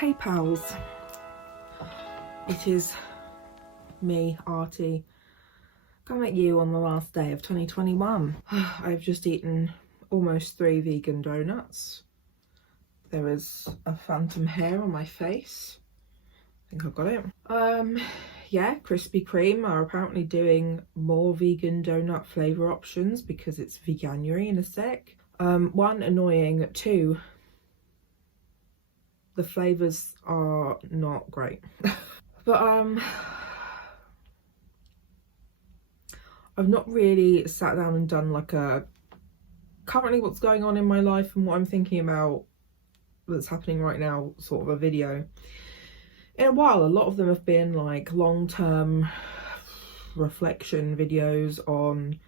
Hey pals, it is me, Artie, coming at you on the last day of 2021. I've just eaten almost 3 vegan donuts. There is a phantom hair on my face. I think I've got it. Yeah, Krispy Kreme are apparently doing more vegan donut flavour options because it's Veganuary in a sec. 1, annoying. 2, the flavours are not great. But I've not really sat down and done like a currently what's going on in my life and what I'm thinking about that's happening right now sort of a video in a while. A lot of them have been like long-term reflection videos on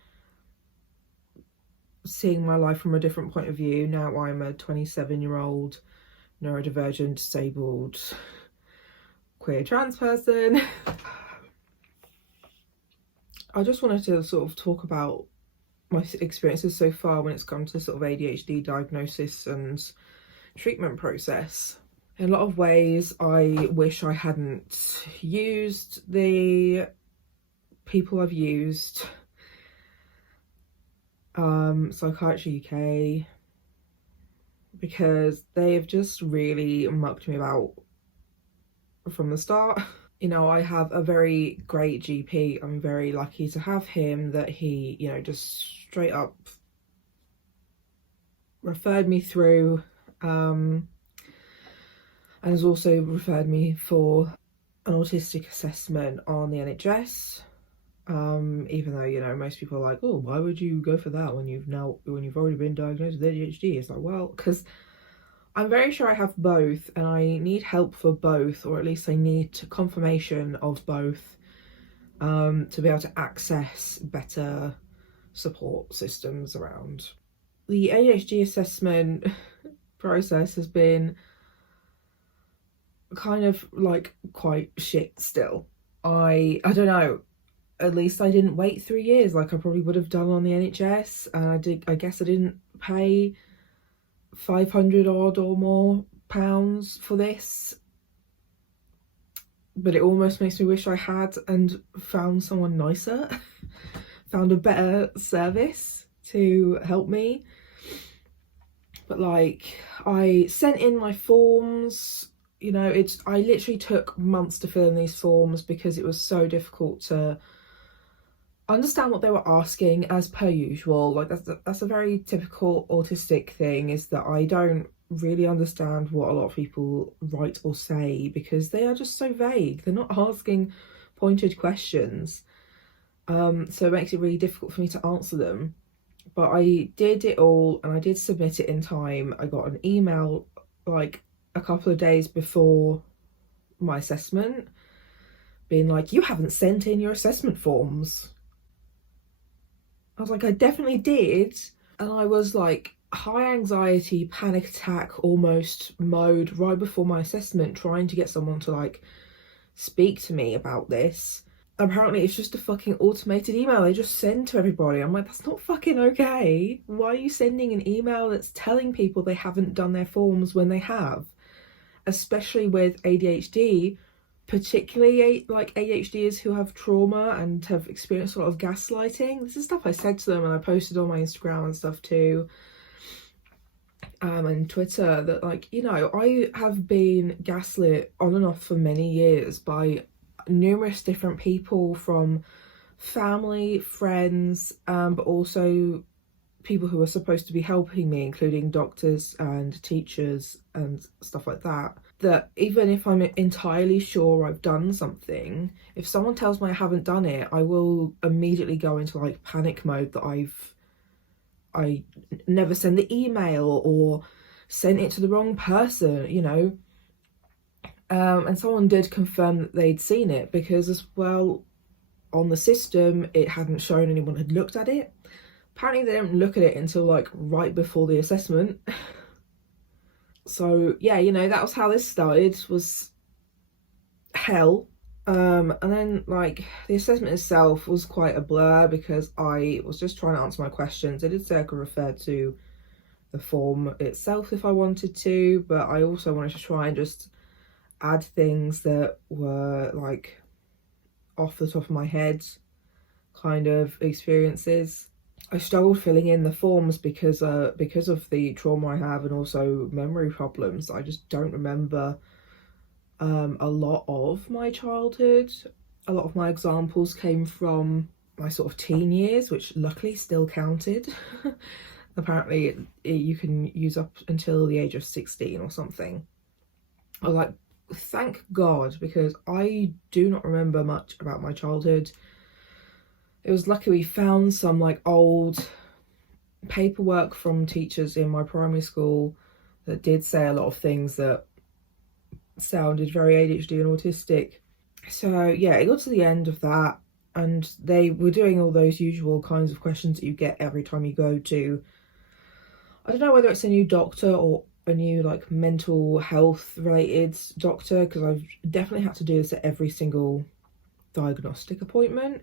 seeing my life from a different point of view. Now I'm a 27-year-old neurodivergent, disabled, queer trans person. I just wanted to sort of talk about my experiences so far when it's come to sort of ADHD diagnosis and treatment process. In a lot of ways, I wish I hadn't used the people I've used. Psychiatry UK, because they have just really mucked me about from the start. You know, I have a very great GP. I'm very lucky to have him, that he, you know, just straight up referred me through, and has also referred me for an autistic assessment on the NHS. Even though, you know, most people are like, oh, why would you go for that when you've already been diagnosed with ADHD? It's like, well, because I'm very sure I have both, and I need help for both, or at least I need confirmation of both, to be able to access better support systems around. The ADHD assessment process has been kind of like quite shit still. I don't know, at least I didn't wait 3 years like I probably would have done on the NHS, and I guess I didn't pay 500 odd or more pounds for this, but it almost makes me wish I had and found someone nicer, found a better service to help me. But like, I sent in my forms, you know, I literally took months to fill in these forms because it was so difficult to understand what they were asking, as per usual. Like, that's a very typical autistic thing, is that I don't really understand what a lot of people write or say because they are just so vague. They're not asking pointed questions, so it makes it really difficult for me to answer them. But I did it all and I did submit it in time. I got an email like a couple of days before my assessment being like, you haven't sent in your assessment forms. I was like, I definitely did. And I was like high anxiety, panic attack almost mode right before my assessment, trying to get someone to like speak to me about this. Apparently it's just a fucking automated email they just send to everybody. I'm like, that's not fucking okay. Why are you sending an email that's telling people they haven't done their forms when they have? Especially with ADHD, particularly like ADHDers who have trauma and have experienced a lot of gaslighting. This is stuff I said to them and I posted on my Instagram and stuff too, and Twitter, that like, you know, I have been gaslit on and off for many years by numerous different people, from family, friends, but also people who are supposed to be helping me, including doctors and teachers and stuff like that. That even if I'm entirely sure I've done something, if someone tells me I haven't done it, I will immediately go into like panic mode that I never send the email or sent it to the wrong person, you know. And someone did confirm that they'd seen it, because as well on the system it hadn't shown anyone had looked at it. Apparently they didn't look at it until like right before the assessment. So yeah, you know, that was how this started, was hell. And then like the assessment itself was quite a blur because I was just trying to answer my questions. They did say I could refer to the form itself if I wanted to, but I also wanted to try and just add things that were like off the top of my head kind of experiences. I struggled filling in the forms because of the trauma I have and also memory problems. I just don't remember a lot of my childhood. A lot of my examples came from my sort of teen years, which luckily still counted. Apparently you can use up until the age of 16 or something. I was like, thank God, because I do not remember much about my childhood. It was lucky we found some like old paperwork from teachers in my primary school that did say a lot of things that sounded very ADHD and autistic. So yeah, it got to the end of that, and they were doing all those usual kinds of questions that you get every time you go to, I don't know whether it's a new doctor or a new like mental health related doctor, because I've definitely had to do this at every single diagnostic appointment,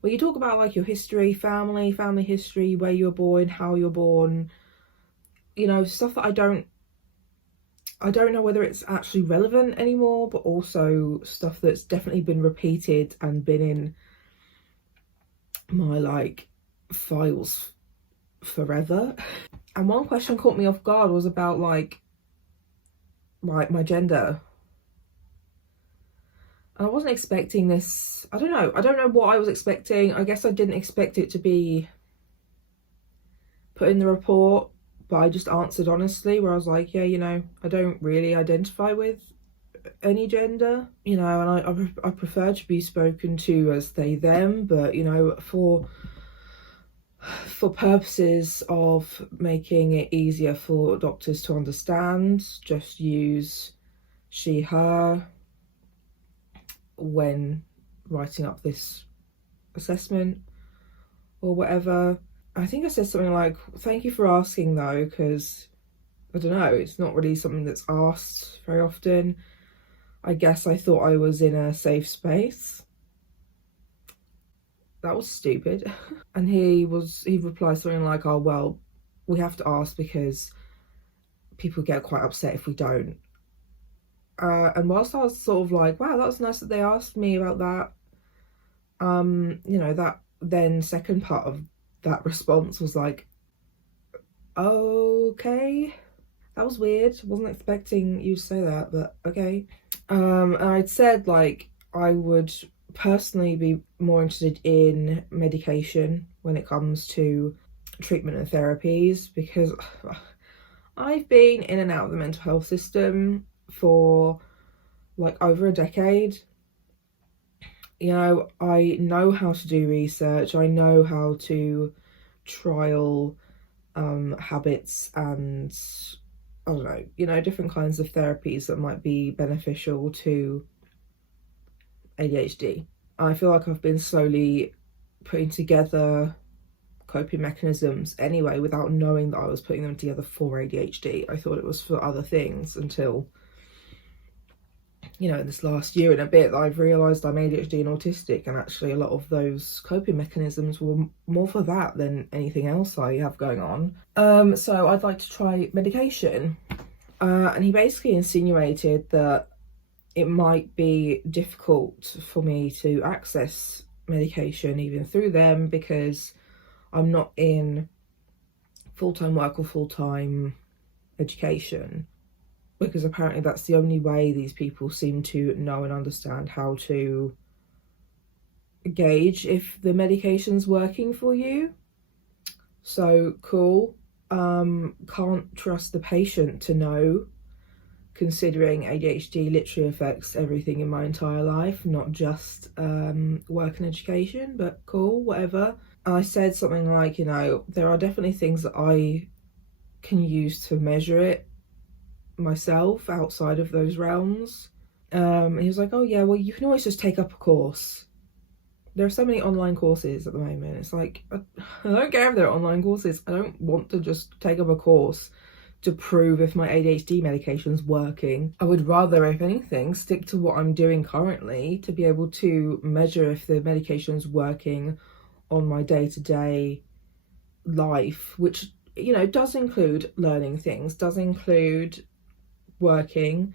where you talk about like your history, family history, where you were born, how you're born, you know, stuff that I don't know whether it's actually relevant anymore, but also stuff that's definitely been repeated and been in my like files forever. And one question caught me off guard was about like my gender. And I wasn't expecting this. I don't know what I was expecting. I guess I didn't expect it to be put in the report, but I just answered honestly, where I was like, yeah, you know, I don't really identify with any gender, you know, and I prefer to be spoken to as they, them, but you know, for purposes of making it easier for doctors to understand, just use she, her when writing up this assessment or whatever. I think I said something like, thank you for asking though, because I don't know, it's not really something that's asked very often. I guess I thought I was in a safe space. That was stupid. And he replied something like, oh well, we have to ask because people get quite upset if we don't. And whilst I was sort of like, wow, that was nice that they asked me about that, you know, that then second part of that response was like, okay, that was weird, wasn't expecting you to say that, but okay. And I'd said like I would personally be more interested in medication when it comes to treatment and therapies, because I've been in and out of the mental health system for like over a decade. You know, I know how to do research, I know how to trial habits and I don't know, you know, different kinds of therapies that might be beneficial to ADHD. I feel like I've been slowly putting together coping mechanisms anyway without knowing that I was putting them together for ADHD. I thought it was for other things until, you know, in this last year and a bit, I've realised I'm ADHD and autistic, and actually a lot of those coping mechanisms were more for that than anything else I have going on. So I'd like to try medication. And he basically insinuated that it might be difficult for me to access medication even through them because I'm not in full-time work or full-time education, because apparently that's the only way these people seem to know and understand how to gauge if the medication's working for you. So cool. Can't trust the patient to know, considering ADHD literally affects everything in my entire life, not just work and education, but cool, whatever. I said something like, you know, there are definitely things that I can use to measure it myself outside of those realms. And he was like, oh yeah, well you can always just take up a course. There are so many online courses at the moment. It's like, I don't care if they're online courses. I don't want to just take up a course to prove if my ADHD medication's working. I would rather, if anything, stick to what I'm doing currently to be able to measure if the medication's working on my day-to-day life, which, you know, does include learning things, does include working,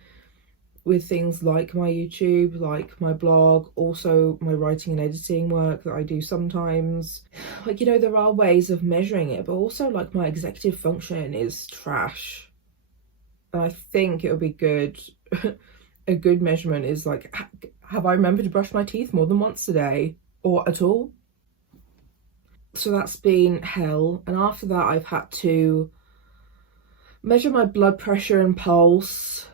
with things like my YouTube, like my blog, also my writing and editing work that I do sometimes. Like, you know, there are ways of measuring it, but also like my executive function is trash. And I think it would be good, a good measurement is like, have I remembered to brush my teeth more than once a day or at all? So that's been hell. And after that, I've had to measure my blood pressure and pulse.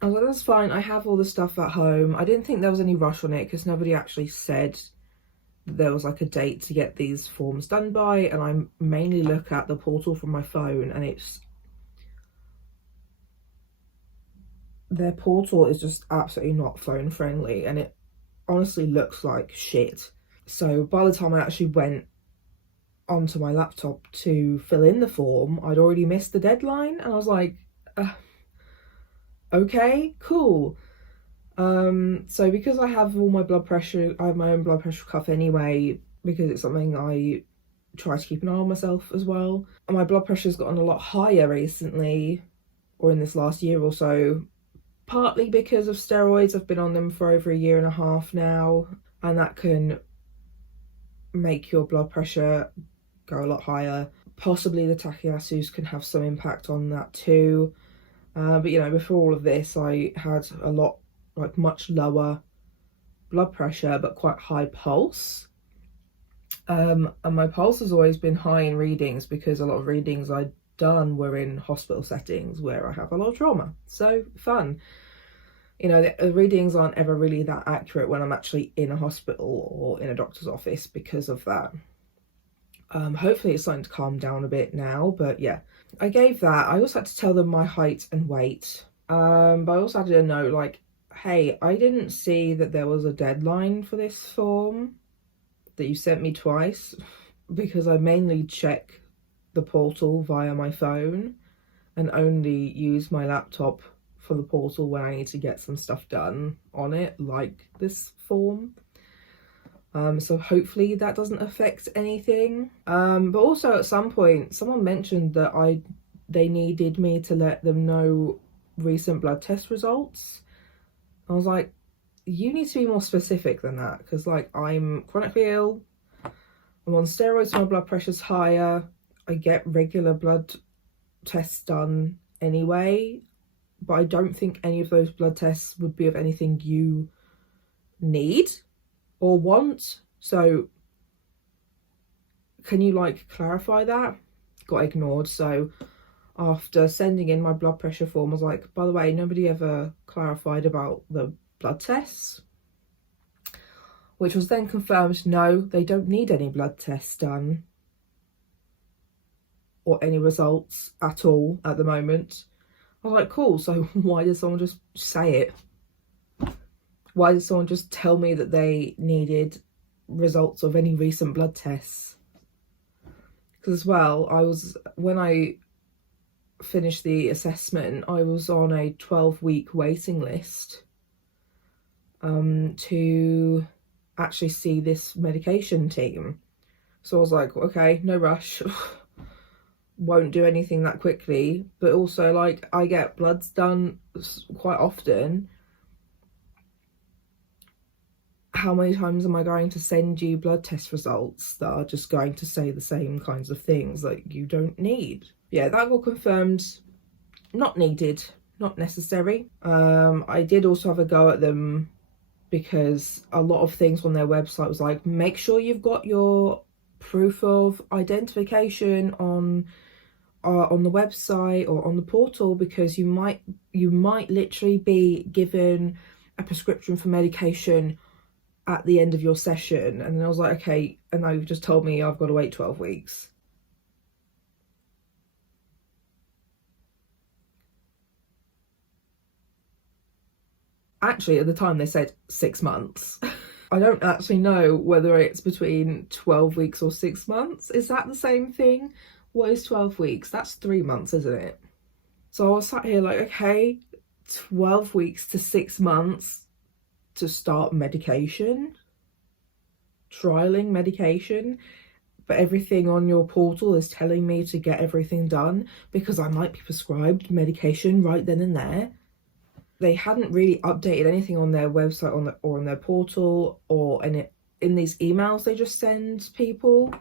I was like, that's fine, I have all the stuff at home. I didn't think there was any rush on it because nobody actually said there was like a date to get these forms done by, and I mainly look at the portal from my phone, and their portal is just absolutely not phone friendly, and it honestly looks like shit. So by the time I actually went onto my laptop to fill in the form, I'd already missed the deadline, and I was like, okay, cool. So because I have all my blood pressure, I have my own blood pressure cuff anyway, because it's something I try to keep an eye on myself as well. And my blood pressure's gotten a lot higher recently, or in this last year or so, partly because of steroids. I've been on them for over 1.5 years now, and that can make your blood pressure go a lot higher. Possibly the tachyacus can have some impact on that too. But you know, before all of this, I had a lot, like much lower blood pressure, but quite high pulse. And my pulse has always been high in readings because a lot of readings I'd done were in hospital settings where I have a lot of trauma. So fun. You know, the readings aren't ever really that accurate when I'm actually in a hospital or in a doctor's office because of that. Hopefully it's starting to calm down a bit now, but yeah. I gave that. I also had to tell them my height and weight. But I also had to know, like, hey, I didn't see that there was a deadline for this form that you sent me twice, because I mainly check the portal via my phone and only use my laptop for the portal when I need to get some stuff done on it, like this form. So hopefully that doesn't affect anything. But also at some point someone mentioned that they needed me to let them know recent blood test results. I was like, you need to be more specific than that, because like, I'm chronically ill, I'm on steroids, my blood pressure's higher, I get regular blood tests done anyway, but I don't think any of those blood tests would be of anything you need or want. So can you like clarify that? Got ignored. So after sending in my blood pressure form, I was like, by the way, nobody ever clarified about the blood tests, which was then confirmed, no, they don't need any blood tests done or any results at all at the moment. I was like, cool, so why did someone just say it? Why did someone just tell me that they needed results of any recent blood tests? Because as well, when I finished the assessment, I was on a 12-week waiting list to actually see this medication team. So I was like, okay, no rush. Won't do anything that quickly. But also, like, I get bloods done quite often. How many times am I going to send you blood test results that are just going to say the same kinds of things that you don't need? Yeah, that got confirmed. Not needed, not necessary. I did also have a go at them because a lot of things on their website was like, make sure you've got your proof of identification on the website or on the portal, because you might literally be given a prescription for medication at the end of your session. And I was like, okay, and now you've just told me I've got to wait 12 weeks. Actually, at the time they said 6 months. I don't actually know whether it's between 12 weeks or 6 months. Is that the same thing? What is 12 weeks? That's 3 months, isn't it? So I was sat here like, okay, 12 weeks to 6 months to start medication, trialing medication, but everything on your portal is telling me to get everything done because I might be prescribed medication right then and there. they hadn't really updated anything on their website or on their portal or in these emails they just send people.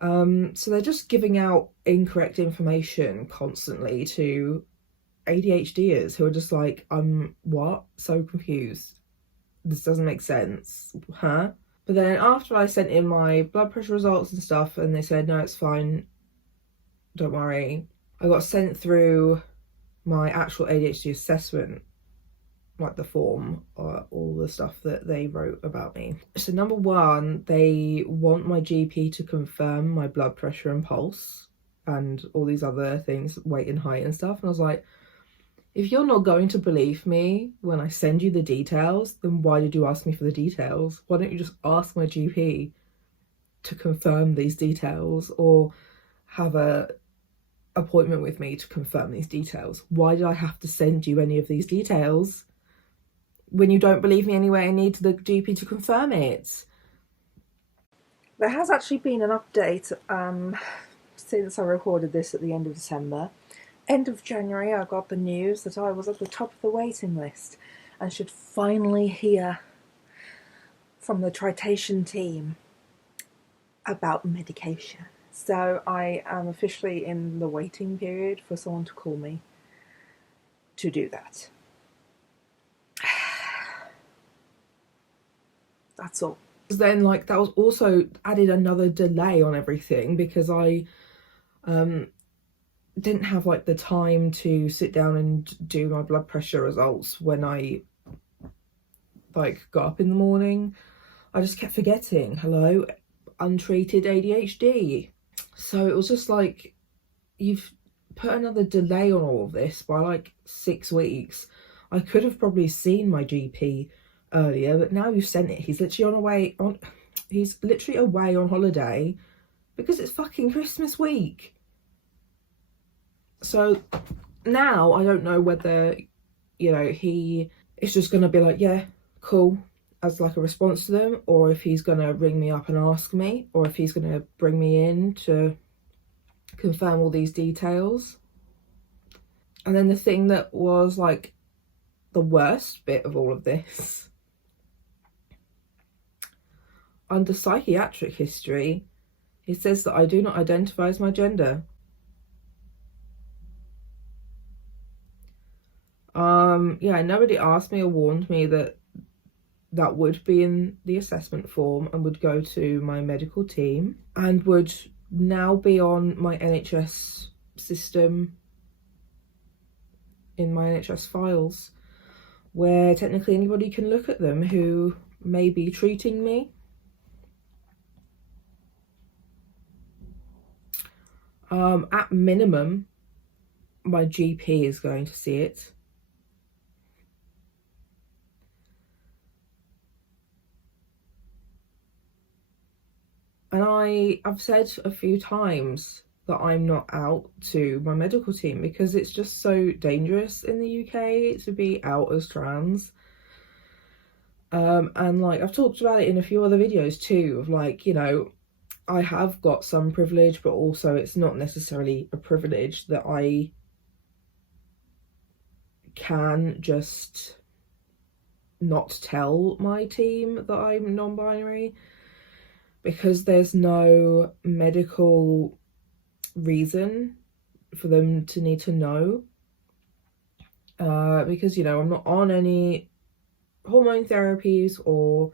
So they're just giving out incorrect information constantly to ADHDers who are just like, I'm what? So confused. This doesn't make sense. Huh? But then after I sent in my blood pressure results and stuff, and they said, no, it's fine, don't worry, I got sent through my actual ADHD assessment, like the form or all the stuff that they wrote about me. So number one, they want my GP to confirm my blood pressure and pulse and all these other things, weight and height and stuff. And I was like, if you're not going to believe me when I send you the details, then why did you ask me for the details? Why don't you just ask my GP to confirm these details or have a appointment with me to confirm these details? Why did I have to send you any of these details when you don't believe me anyway and need the GP to confirm it? There has actually been an update since I recorded this at the end of December. End of January, I got the news that I was at the top of the waiting list and should finally hear from the Tritation team about medication. So I am officially in the waiting period for someone to call me to do that. That's all. Then, like, that was also added another delay on everything because I didn't have like the time to sit down and do my blood pressure results when I like got up in the morning. I just kept forgetting, hello, untreated ADHD. So it was just like, you've put another delay on all of this by like 6 weeks. I could have probably seen my GP earlier, but now you've sent it. He's literally away on holiday because it's fucking Christmas week. So now I don't know whether, you know, he is just going to be like, yeah, cool, as like a response to them, or if he's going to ring me up and ask me, or if he's going to bring me in to confirm all these details. And then the thing that was like the worst bit of all of this, under psychiatric history, it says that I do not identify as my gender. Yeah, nobody asked me or warned me that that would be in the assessment form and would go to my medical team and would now be on my NHS system, in my NHS files, where technically anybody can look at them who may be treating me. At minimum, my GP is going to see it. And I've said a few times that I'm not out to my medical team because it's just so dangerous in the UK to be out as trans. And like, I've talked about it in a few other videos too, of like, you know, I have got some privilege, but also it's not necessarily a privilege that I can just not tell my team that I'm non-binary, because there's no medical reason for them to need to know. Because, you know, I'm not on any hormone therapies or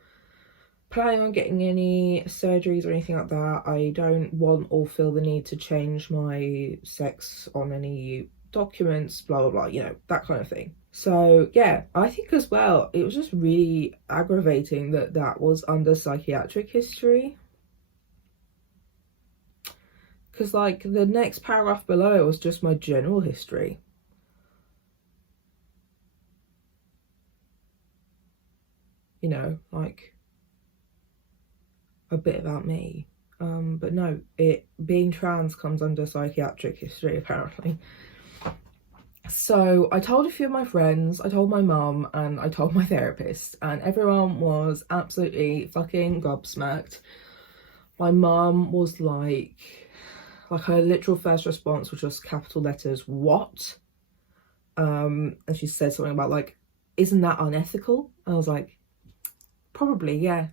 planning on getting any surgeries or anything like that. I don't want or feel the need to change my sex on any documents, blah blah blah, you know, that kind of thing. So yeah, I think as well it was just really aggravating that that was under psychiatric history, because like the next paragraph below was just my general history. You know, like a bit about me. But no, being trans comes under psychiatric history apparently. So I told a few of my friends, I told my mum, and I told my therapist, and everyone was absolutely fucking gobsmacked. My mum was like her literal first response was just capital letters, what? And she said something about like, isn't that unethical? I was like, probably, yeah.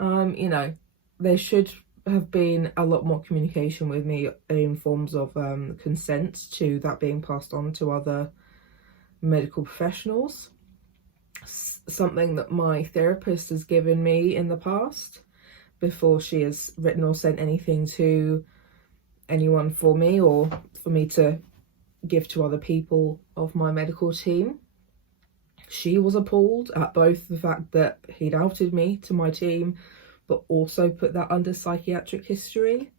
You know, there should have been a lot more communication with me in forms of consent to that being passed on to other medical professionals. Something that my therapist has given me in the past before she has written or sent anything to anyone for me, or for me to give to other people of my medical team. She was appalled at both the fact that he'd outed me to my team, but also put that under psychiatric history.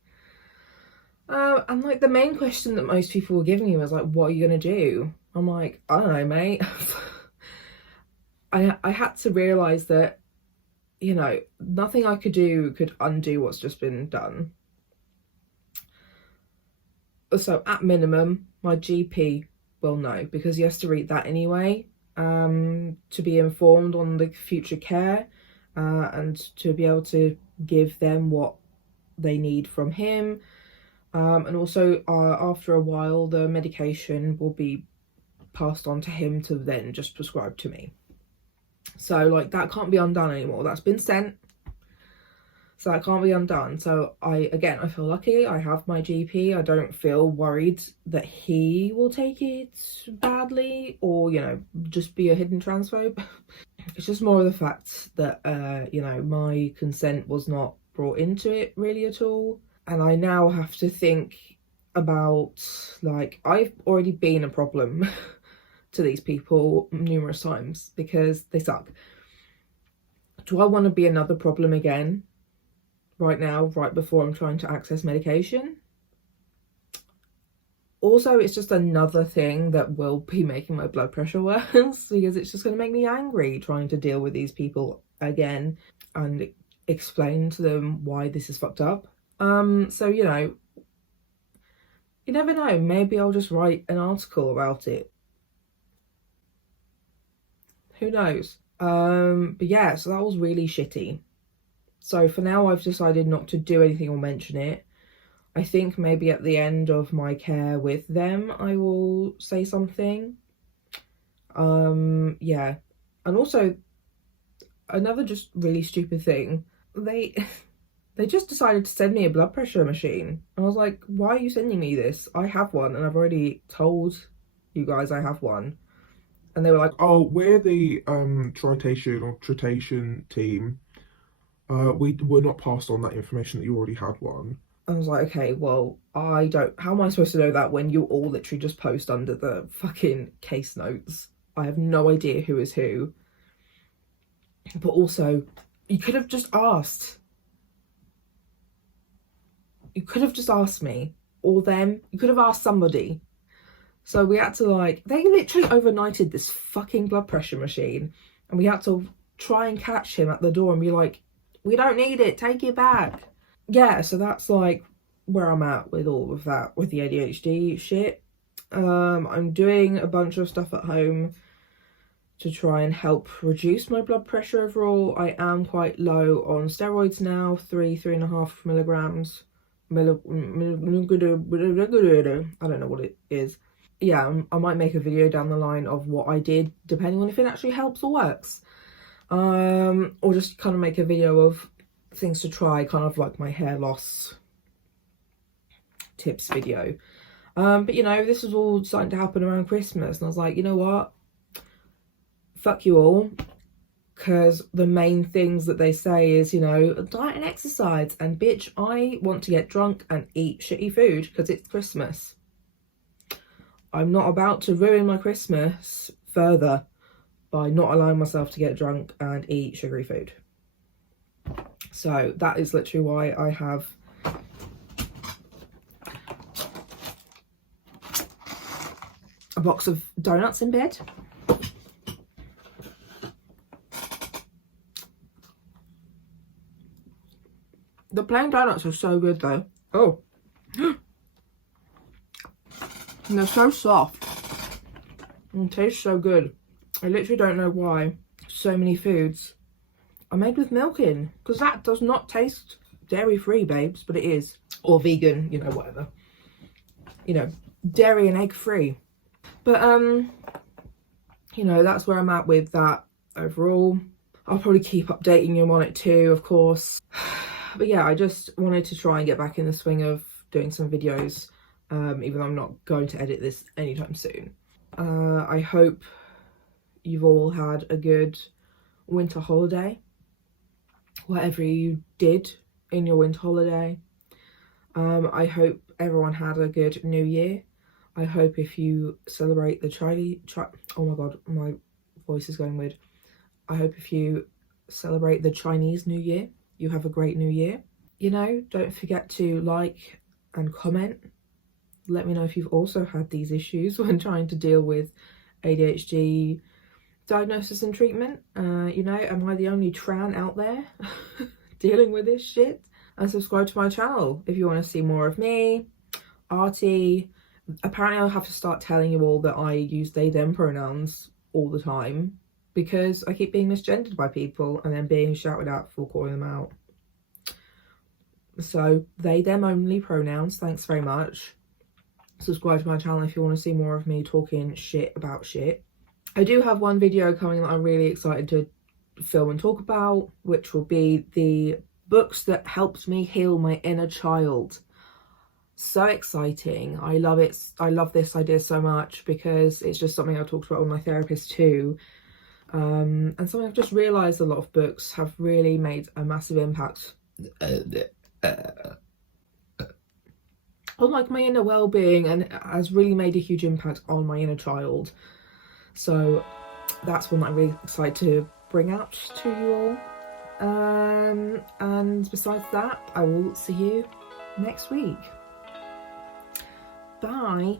And like the main question that most people were giving me was like, what are you gonna do? I'm like, I don't know, mate. I had to realise that, you know, nothing I could do could undo what's just been done. So at minimum, my GP will know, because he has to read that anyway, to be informed on the future care, and to be able to give them what they need from him. And also after a while, the medication will be passed on to him to then just prescribe to me. So like that can't be undone anymore. That's been sent, so that can't be undone. So I feel lucky. I have my GP. I don't feel worried that he will take it badly, or, you know, just be a hidden transphobe. It's just more of the fact that you know, my consent was not brought into it really at all. And I now have to think about, like, I've already been a problem to these people numerous times because they suck. Do I want to be another problem again right now, right before I'm trying to access medication? Also, it's just another thing that will be making my blood pressure worse, because it's just going to make me angry trying to deal with these people again and explain to them why this is fucked up. So, you know, you never know, maybe I'll just write an article about it. Who knows? But yeah, so that was really shitty. So for now, I've decided not to do anything or mention it. I think maybe at the end of my care with them, I will say something. Yeah. And also, another just really stupid thing, they just decided to send me a blood pressure machine. I was like, why are you sending me this? I have one, and I've already told you guys I have one. And they were like, oh, we're the tritation team. We're not passed on that information that you already had one. I was like, okay, well, how am I supposed to know that when you all literally just post under the fucking case notes? I have no idea who is who. But also, you could have just asked. You could have just asked me, or them. You could have asked somebody. So we had to, like, they literally overnighted this fucking blood pressure machine, and we had to try and catch him at the door and be like, we don't need it, take it back. Yeah, so that's like where I'm at with all of that, with the ADHD shit. I'm doing a bunch of stuff at home to try and help reduce my blood pressure overall. I am quite low on steroids now, 3.5 milligrams. I don't know what it is. Yeah, I might make a video down the line of what I did, depending on if it actually helps or works. Or just kind of make a video of things to try, kind of like my hair loss tips video. But you know, this was all starting to happen around Christmas, and I was like, you know what? Fuck you all. Because the main things that they say is, you know, diet and exercise. And bitch, I want to get drunk and eat shitty food because it's Christmas. I'm not about to ruin my Christmas further by not allowing myself to get drunk and eat sugary food. So that is literally why I have a box of donuts in bed. The plain donuts are so good though. Oh. And they're so soft and taste so good. I literally don't know why so many foods are made with milk in, because that does not taste dairy free, babes, but it is. Or vegan, you know, whatever. You know, dairy and egg free. But you know, that's where I'm at with that overall. I'll probably keep updating you on it too, of course. But yeah, I just wanted to try and get back in the swing of doing some videos, even though I'm not going to edit this anytime soon. I hope you've all had a good winter holiday, whatever you did in your winter holiday. I hope everyone had a good New Year. I hope if you celebrate the oh my god, my voice is going weird. I hope if you celebrate the Chinese New Year, you have a great New Year. You know, don't forget to like and comment. Let me know if you've also had these issues when trying to deal with ADHD diagnosis and treatment. You know, am I the only Tran out there dealing with this shit? And subscribe to my channel if you want to see more of me, Artie. Apparently I'll have to start telling you all that I use they them pronouns all the time, because I keep being misgendered by people and then being shouted at for calling them out. So they them only pronouns, thanks very much. Subscribe to my channel if you want to see more of me talking shit about shit. I do have one video coming that I'm really excited to film and talk about, which will be the books that helped me heal my inner child. So exciting. I love it. I love this idea so much because it's just something I've talked about with my therapist too. And something I've just realised a lot of books have really made a massive impact on like my inner well-being, and has really made a huge impact on my inner child. So that's one that I'm really excited to bring out to you all. And besides that, I will see you next week. Bye.